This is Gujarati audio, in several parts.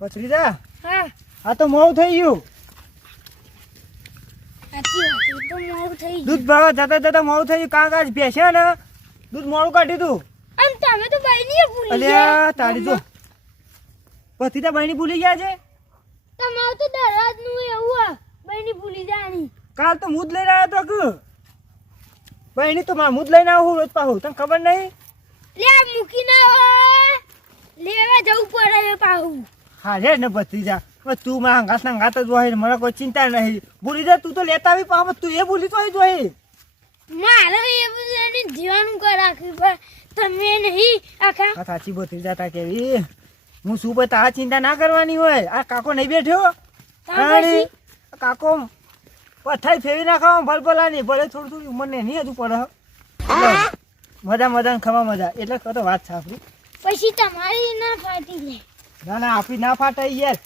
પથરીજા હા આ તો મોડું થઈ ગયું. સાચી વાત એ તો મોડું થઈ ગયું. દૂધ ભાવ જતા જતા મોડું થઈ ગયું. કાંકાજ ભેંસે ને દૂધ મોડું કાઢ્યું તું. અને તમે તો બહેનીએ ભૂલી ગયા. અલ્યા તારી જો પથરીજા બહેની ભૂલી ગયા છે. તમારું તો દરરોજ નું એવું આ બહેની ભૂલી જાની. કાલ તો હું જ લઈને આવ્યો તો કે બહેની તો હું જ લઈને આવું રોજ પાછું તને ખબર નહીં. લે મૂકીને લેવા જવું પડે પાછું. હા રે ને ભત્રીજા હવે તું મારા હંગાત ના હંગાત જ હોય મને કોઈ ચિંતા નહીં. ભૂલી જા તું તો લેતા આવી પાછો તું એ ભૂલી તો જોઈ. મારે એ બધું જીવાનું કર રાખવી પણ તમે નહીં આખા. આ સાચી ભત્રીજા તા કેવી હું શું ભાઈ તારા ચિંતા ના કરવાની હોય. આ કાકો નહીં બેઠ્યો પછી કાકો પથાઈ ફેવી નાખવા ભલભલાની ભલે થોડું થોડી ઉંમર ને નહીં હજુ પડે મજા મજા ખવા મજા એટલે કહો તો વાત સાંભળી. પછી તમારી ના ફાટી લે ના ના આપી ના ફાટાઈ યાર.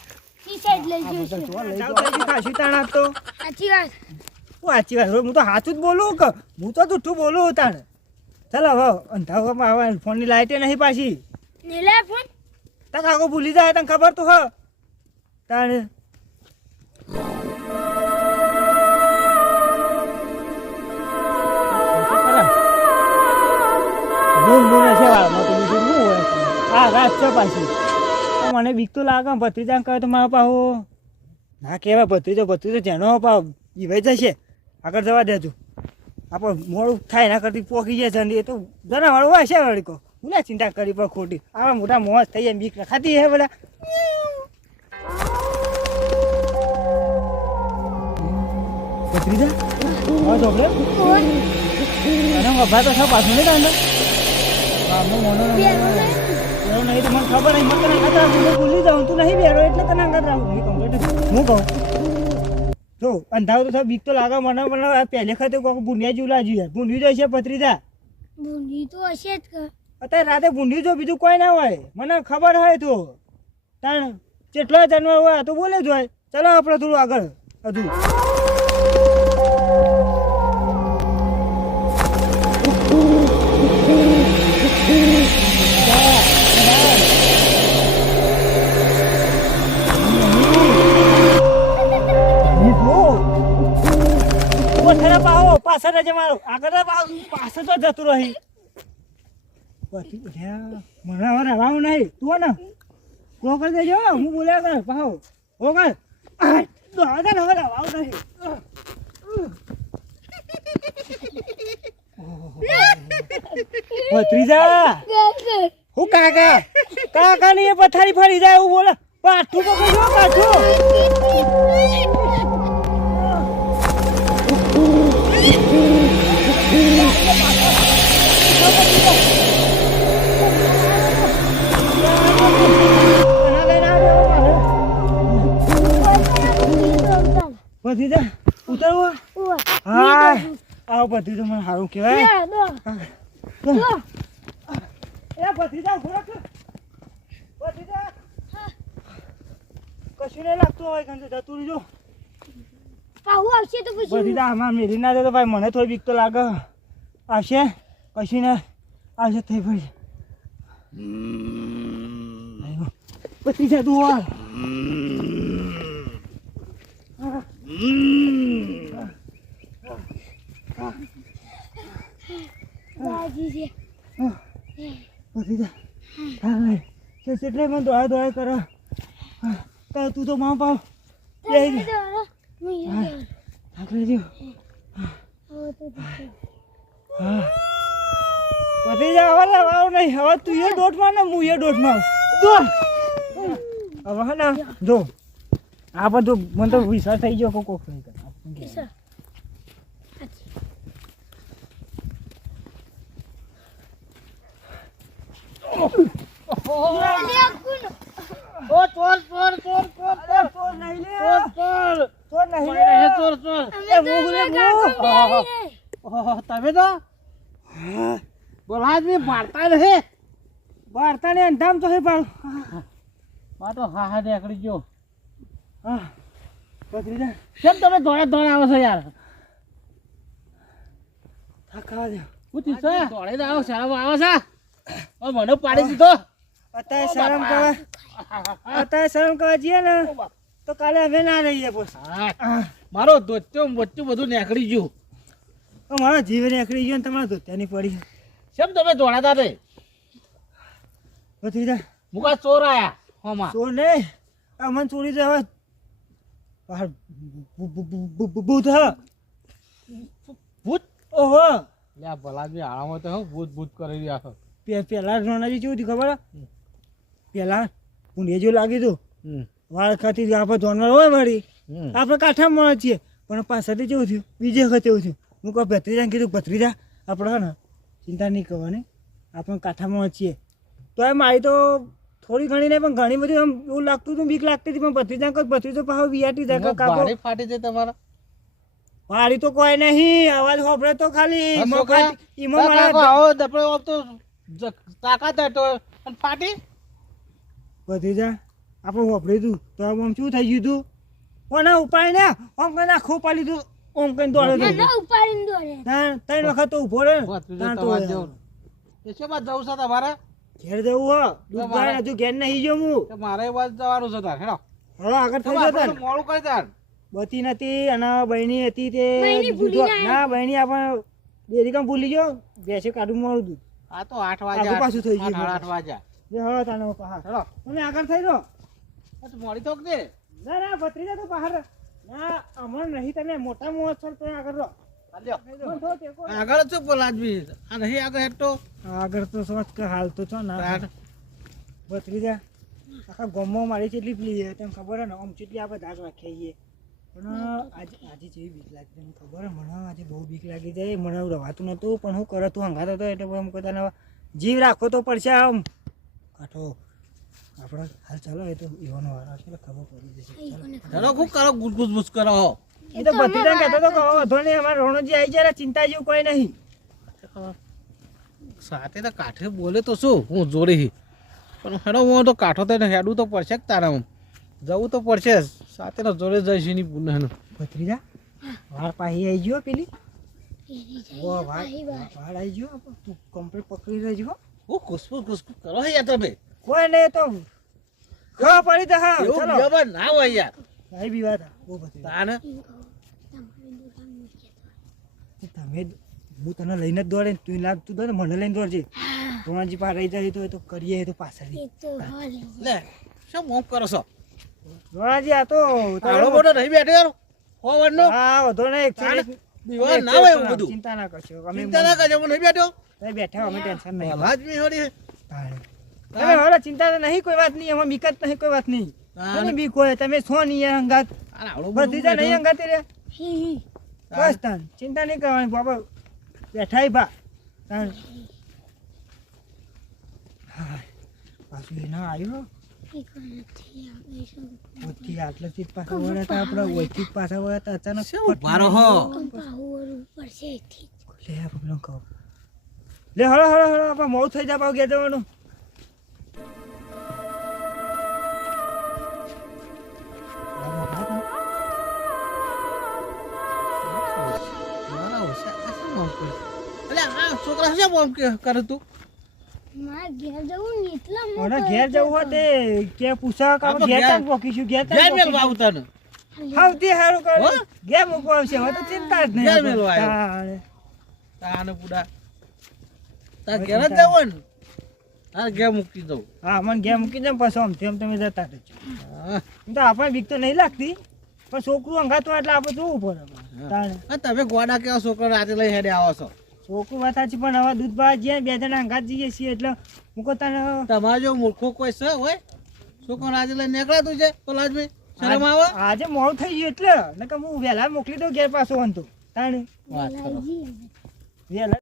ઈ સાઈડ લઈ જઈશું. ખાસી તાણ આપતો સાચી વાત. સાચી વાત હું તો સાચું જ બોલું કે હું તો જૂઠું બોલું તાણ. ચાલો હવે અંધારામાં આવે ફોનની લાઇટે નહીં પાછી. નીલા ફોન તા કાકો ભૂલી જાય તને ખબર તો હ તાણ. હા રાત છે પાછી મને બીક તો લાગે ભત્રીજા કહે તો મારા પાહો ના કહેવાય ભત્રીજો જેનો પાવ જીવાઈ જશે આગળ જવા દેજો. આપણે મોડું થાય ના કરતી પોકી જાય છે એ તો જનાવાળું હોય છે વળી કહો હું ના ચિંતા કરી પણ ખોટી આવા મોટા મોજ થઈ જાય બીક ખાતી હે બધા. ભત્રીજા હા ચોપડે અને વભા તો સા પાછું નહીં તાંડો નહીં તો મને ખબર નહીં મને તને અંગાત રાખું હું ભૂલી જાઉં તું નહીં બેરો એટલે તને અંગાત રાખું હું કહું જો અંધારો તો બીક તો લાગે મને પહેલે વખતે કોઈ ભૂંડિયા જેવું લાગ્યું યાર. ભૂંડ્યું જશે ભત્રીજા ભૂંડી તો હશે જ કે અત્યારે રાતે ભૂંડ્યું જો બીજું કોઈ ના હોય મને ખબર હોય તો તાણ જેટલો જાનવર હોય તો બોલે જ હોય. ચાલો આપણે થોડું આગળ હજુ પાછળ જ મારો આગળ પાછળ તો જતું રહી. મને હવે રવાવું નહીં તું ને કો કરી દેજો હું બોલ્યા કર પાહો હો કર હવે રવાવું નહીં. ભત્રીજા હું કાકા ની એ પથારી ફરી જાય એવું બોલે પાઠું તો કજો પાઠું. ભત્રીજા ઉતરવું હા આવો ભત્રીજો મને સારું કહેવાય. ભત્રીજા કશું નહીં લાગતું હોય જતું રહીજો. આવશે તો પછી ભત્રીજા આમાં મેરી ના દે તો ભાઈ મને થોડી બીક તો લાગે. આવશે કશું ને આવશે થઈ પડી ભત્રીજા તું વાર એટલે મને દોડા દોડા કરો તું તો માં પાવ ભત્રીજા હવે લાવ નહીં હવે તું એ દોઢમાં ને હું એ દોઢમાં હવે હે ને જો આ બધું મને તો વિશ્વાસ થઈ ગયો કોક નહીં કરતા. તમે તો બોલા ભારતા રહે વાર્તા ને અંધામ તો હે પણ માં તો હા હા નીકળી ગયો. ભત્રીજા કેમ તમે દોડા આવો છો યાર? થકાવા દે હું તીસો દોડે આવો સારા આવો છે મને પાડી દીધો. અત્યારે શરમ કરવા જઈએ ને તો કાલે અમે ના રહીએ બસ. હા, મારો ધોત્યો બચ્ચું બધું નીકળી ગયું. મારો જીવ નીકળી ગયો ને તમારા ધોત્યાની પડી. કેમ તમે દોડાતા તે ભત્રીજા મુકા ચોર આયા હોમાં. ચોર નહીં, અમને ચોરી તો હવે ભૂત હ. ભૂત ઓહો લે ભલાજી આળામાં તો હું ભૂત ભૂત કરી રહ્યા છો. પેલા રોનાજી કેવું થયું ખબર? પેલા પુણ્ય જેવું લાગ્યું હતું. વાળ ખાતી આપણે જોનવાર હોય મારી આપણે કાંઠામાં મળે છીએ, પણ પાછળથી કેવું થયું બીજે વખત એવું થયું. હું કહું ભત્રીજાને કીધું ભત્રીજા આપણે હે ને ચિંતા નહીં કરવાની, આપણે કાંઠામાં મળે છીએ. તો એ મારી તો થોડી ઘણી નહીં પણ ઘણી બધી આમ એવું લાગતું હતું, બીક લાગતી હતી. પણ ભત્રીજા કહું ભત્રીજો પાછો વિયાટી જાય કાપો ફાટી જાય તમારા. મારી તો કોઈ નહીં, અવાજ હોભળે તો ખાલી તાકાત હતો અને ફાટી. ભત્રીજા આપણે હોભળ્યું હતું તો આમ શું થઈ ગયું હતું? કોના ઉપાય ને આમ કઈ નાખવું પાડી દીધું, આમ કઈ દોડે ના ઉપાડીને દોડે. ત્રણ વખત તો ઉભો રહે. શેમાં જવું છે તમારે? ઘેર જવું હો, દૂધ ગાય હજુ ઘેર નહીં જો હું. મારે વાત જવાનું છે તાર. હેડો હવે આગળ થઈ જતો ને. મોડું કરી તાર. બતી નથી અને બહેની હતી તે બહેની ભૂલી દૂધ- જાય. ના બહેની આપણે ડેરી કામ ભૂલી ગયો, બેસે કાઢું મારું દૂધ. આ તો 8 આગળ વાગ્યા. પાછું થઈ ગયું. 8 વાગ્યા. જે હવે તાનો પહાડ હેડો તમે આગળ થઈ રહો. આ તો મોડી તો દે. ના ના ભત્રીજા તો બહાર ના હમણાં નહીં, તમે મોટા મોહ છો તો આગળ રહો. હાલ્યો. પણ થો ટેકો. આગળ જ બોલાજવી. આ નહીં આગળ હેઠો. આગળ તો સોચ કે હાલ તો છો ના ભત્રીજા આખા ગામમાં મારી કેટલી પ્લી તને ખબર હે ને? આમ કેટલી આપણે ધાક રાખીએ છીએ. પણ આજે જેવી બીક લાગતી તને ખબર હે? મને આજે બહુ બીક લાગી જાય. મને રવાતું નહોતું પણ હું કરે તું હંગાતો હતો એટલે એમ પોતાને જીવ રાખવો તો પડશે. આમ કાઢો આપણે હાલ ચાલો, એ તો એવાનો વારો છે એટલે ખબર પડી જશે. હેડો ખૂબ કરો ગુસ કરો. એ તો ભત્રીજા કહેતો તો કહો વધો નહીં, અમારે રોણોજી આવી જાય, ચિંતા જેવું કોઈ નહીં. સાથે તો કાઠે બોલે તો શું હું જોડી, પણ હેડો હું તો કાઠો તો હેડું તો પડશે જ તારા. જવું તો પડશે સાથે તો જોડે જઈશ ની પુનઃ. ભત્રીજા વાળ પાહી આવી ગયો પેલી વાળ પાહી વાળ. આવી ગયો, તું કમ્પ્લીટ પકડી રહેજો. હું ખુશબુ કરો હે યાર તમે. કોઈ નહીં તો ખબર પડી તો હા એવું ચલો. બરાબર ના હોય યાર. નહીં બી વાત બહુ ભત્રીજા. તાને તમે હું તને લઈને જ દોડે, તું લાગતું દોડે મને લઈને દોડજે. રોણાજી પાસે રહી જાય તો એ તો કરીએ, એ તો પાછળ એ તો હાલે. લે શું મોમ કરો છો? રોણાજી આ તો તાળો મોટો નહીં બેઠો યાર. હોવાનો હા વધો નહીં. દીવાન ના હોય એવું બધું. ચિંતા ના કરશો, અમે ચિંતા ના કરજો હું નહીં બેઠો. નહીં બેઠા, અમે ટેન્શન નહીં. ભલાજ મી હોડી. તમે હવે ચિંતા તો નહીં, કોઈ વાત નહીં, એમાં બીક જ નહીં, કોઈ વાત નહીં. કોની બીક હોય? તમે છો નહીં યાર અંગાત, ભત્રીજા નહીં અંગાતે રે. બસ તાન ચિંતા નહીં કરવાની બાબા, બેઠા ભા તાન. હા, પાછું એના આવ્યો એક નથી આપણે શું ઓથી આટલેથી જ પાછા વળ્યા હતા આપણે, ઓથી જ પાછા વળ્યા હતા અચાનક. બારો હો કંપાવું પડશે એથી. લે આ પગલો કહો, લે હળો હળો હળો, આપણે મોડું થઈ જાય પાછું ઘેર જવાનું. છોકરા શું મોમ કરે તું? મારા ઘેર જવું ને એટલા મને ઘેર જવું હોય તે કે પૂછા કામ ઘેર કામ પોકીશું, ઘેર કામ ઘેર મેલ પોકીશું. વાવતા ને. સૌથી સારું કરે હો? ઘેર મૂકવા આવશે, હવે તો ચિંતા જ નહીં. ઘેર મેલવા આવ્યો. તાણે. તાને પુડા તાર ઘેર જ જવું ને. તાર ઘેર મૂકી દઉં. હા મને ઘેર મૂકી દે પછી આમ તેમ તમે જતા રહેજો. હા. એમ તો આપણે બીક તો નહીં લાગતી, પણ છોકરું અંગાતું એટલે આપણે જોવું પડે. તાણે આ તમે ગોડા કેવા છોકરા રાતે લઈ હેડે આવો છો? છોકરું વાત સાચી, પણ હવે દૂધ બાવા જઈએ બે જણા અંગાત જઈએ છીએ એટલે હું કહું તને તમારે જો મૂર્ખો કોઈ છે હોય છોકરો રાતે લઈ નીકળાતું છે તો લાજમી શરમ આવે? આજે મોડું થઈ ગયું એટલે નકર હું વહેલા મોકલી દઉં ઘેર પાછો વાંધો. તાણે વાત કરો. વહેલા